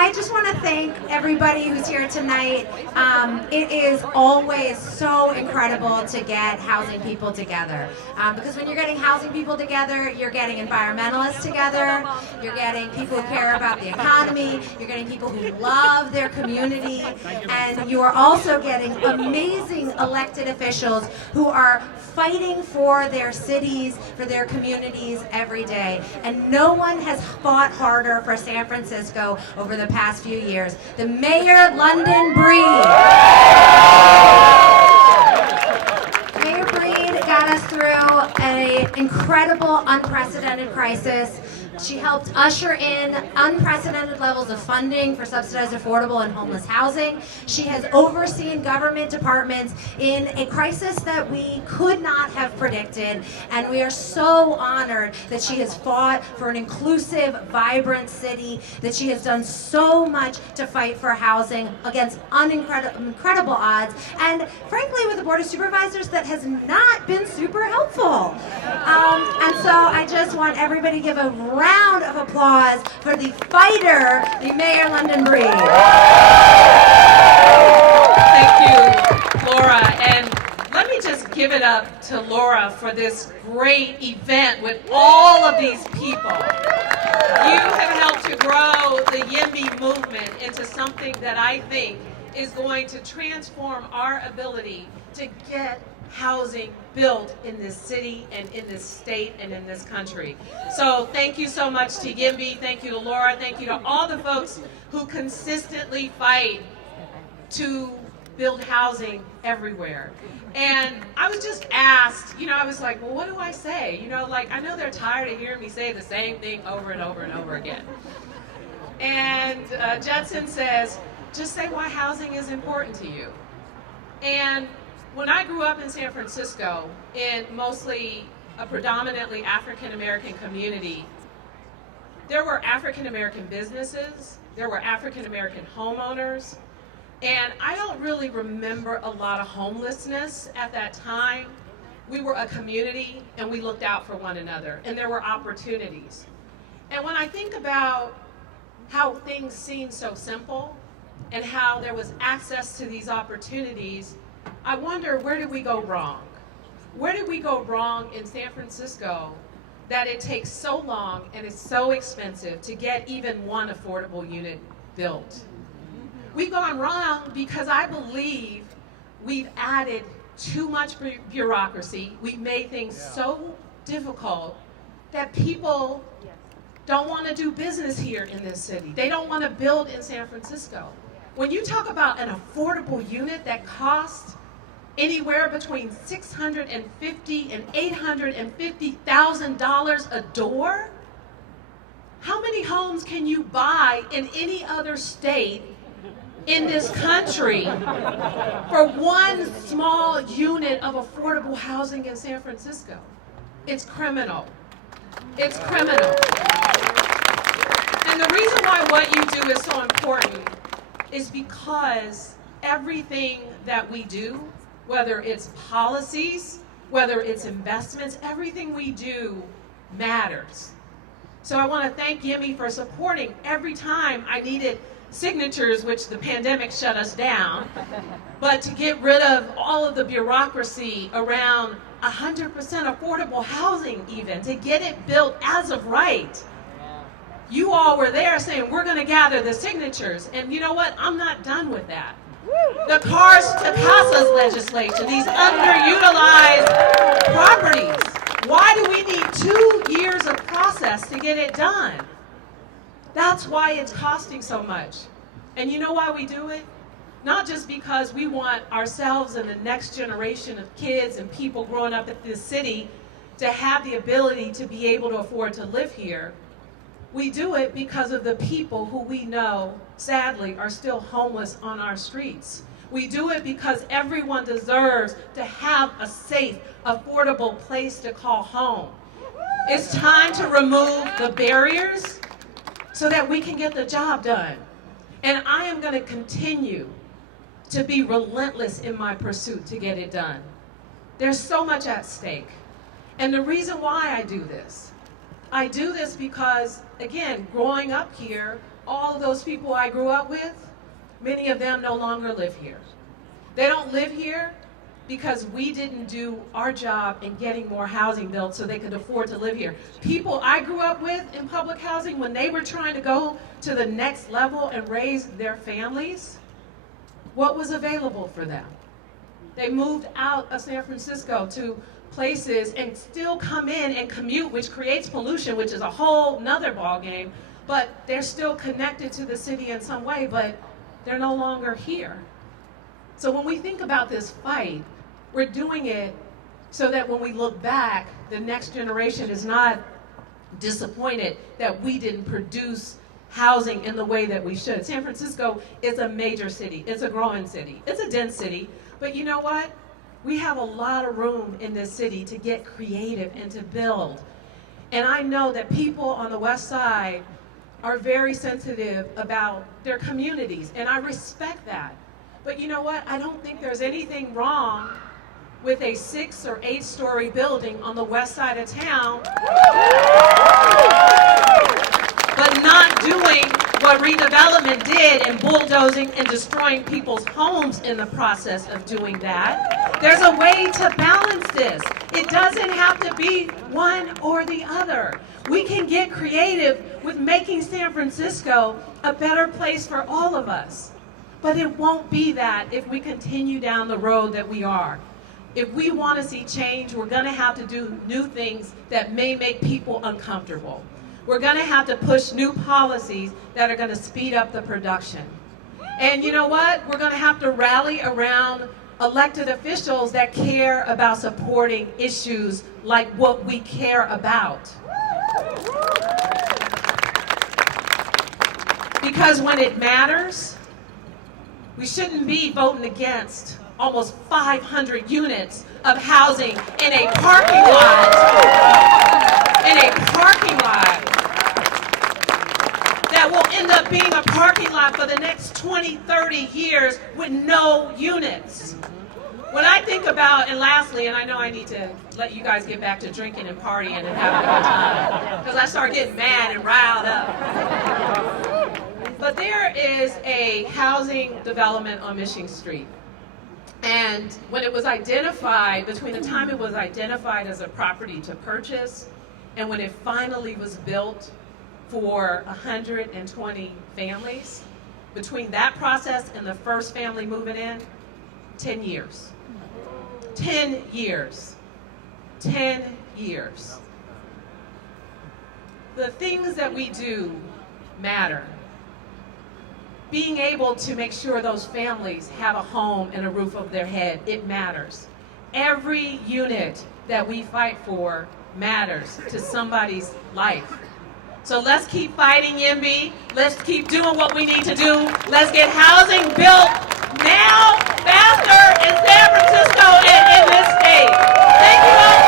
I just want to thank everybody who's here tonight. It is always so incredible to get housing people together. Because when you're getting housing people together, you're getting environmentalists together, you're getting people who care about the economy, you're getting people who love their community, and you are also getting amazing elected officials who are fighting for their cities, for their communities every day. And no one has fought harder for San Francisco over the past few years than Mayor London Breed. Mayor Breed got us through an incredible, unprecedented crisis. She helped usher in unprecedented levels of funding for subsidized, affordable, and homeless housing. She has overseen government departments in a crisis that we could not have predicted, and we are so honored that she has fought for an inclusive, vibrant city, that she has done so much to fight for housing against incredible odds, and frankly, with the Board of Supervisors, that has not been super helpful. And so I just want everybody to give a round of applause for the fighter, the Mayor London Breed. Thank you, Laura. And let me just give it up to Laura for this great event with all of these people. You have helped to grow the YIMBY movement into something that I think is going to transform our ability to get housing built in this city and in this state and in this country. So thank you so much to YIMBY, thank you to Laura, thank you to all the folks who consistently fight to build housing everywhere. And I was just asked, I was like, well, what do I say? I know they're tired of hearing me say the same thing over and over and over again. And Judson says, just say why housing is important to you. And when I grew up in San Francisco, in mostly a predominantly African-American community, there were African-American businesses, there were African-American homeowners, and I don't really remember a lot of homelessness at that time. We were a community and we looked out for one another, and there were opportunities. And when I think about how things seem so simple and how there was access to these opportunities, I wonder, where did we go wrong? Where did we go wrong in San Francisco that it takes so long and it's so expensive to get even one affordable unit built? We've gone wrong because I believe we've added too much bureaucracy. We've made things so difficult that people don't want to do business here in this city. They don't want to build in San Francisco. When you talk about an affordable unit that costs anywhere between $650,000 and $850,000 a door, how many homes can you buy in any other state in this country for one small unit of affordable housing in San Francisco? It's criminal. It's criminal. And the reason why what you do is so important is because everything that we do, whether it's policies, whether it's investments, everything we do matters. So I want to thank YIMBY for supporting every time I needed signatures, which the pandemic shut us down, but to get rid of all of the bureaucracy around 100% affordable housing even, to get it built as of right. You all were there saying, we're going to gather the signatures, and you know what? I'm not done with that. The Cars to Casas legislation, these underutilized properties. Why do we need 2 years of process to get it done? That's why it's costing so much. And you know why we do it? Not just because we want ourselves and the next generation of kids and people growing up in this city to have the ability to be able to afford to live here. We do it because of the people who we know, sadly, are still homeless on our streets. We do it because everyone deserves to have a safe, affordable place to call home. It's time to remove the barriers so that we can get the job done. And I am going to continue to be relentless in my pursuit to get it done. There's so much at stake. And the reason why I do this because, again, growing up here, all of those people I grew up with, many of them no longer live here. They don't live here because we didn't do our job in getting more housing built so they could afford to live here. People I grew up with in public housing, when they were trying to go to the next level and raise their families, what was available for them? They moved out of San Francisco to places and still come in and commute, which creates pollution, which is a whole nother ballgame, but they're still connected to the city in some way, but they're no longer here. So when we think about this fight, we're doing it so that when we look back, the next generation is not disappointed that we didn't produce housing in the way that we should. San Francisco is a major city. It's a growing city. It's a dense city. But you know what? We have a lot of room in this city to get creative and to build. And I know that people on the West Side are very sensitive about their communities, and I respect that. But you know what? I don't think there's anything wrong with a 6 or 8 story building on the west side of town, but not doing what redevelopment did and bulldozing and destroying people's homes in the process of doing that. There's a way to balance this. It doesn't have to be one or the other. We can get creative with making San Francisco a better place for all of us. But it won't be that if we continue down the road that we are. If we want to see change, we're going to have to do new things that may make people uncomfortable. We're going to have to push new policies that are going to speed up the production. And you know what? We're going to have to rally around elected officials that care about supporting issues like what we care about. Because when it matters, we shouldn't be voting against almost 500 units of housing in a parking lot. That will end up being a parking lot for the next 20, 30 years with no units. When I think about, and lastly, and I know I need to let you guys get back to drinking and partying and having a good time, because I start getting mad and riled up. But there is a housing development on Michigan Street. And when it was identified, between the time it was identified as a property to purchase and when it finally was built for 120 families, between that process and the first family moving in, 10 years. 10 years. 10 years. The things that we do matter. Being able to make sure those families have a home and a roof over their head, it matters. Every unit that we fight for matters to somebody's life. So let's keep fighting, YIMBY. Let's keep doing what we need to do. Let's get housing built now, faster in San Francisco and in this state. Thank you all.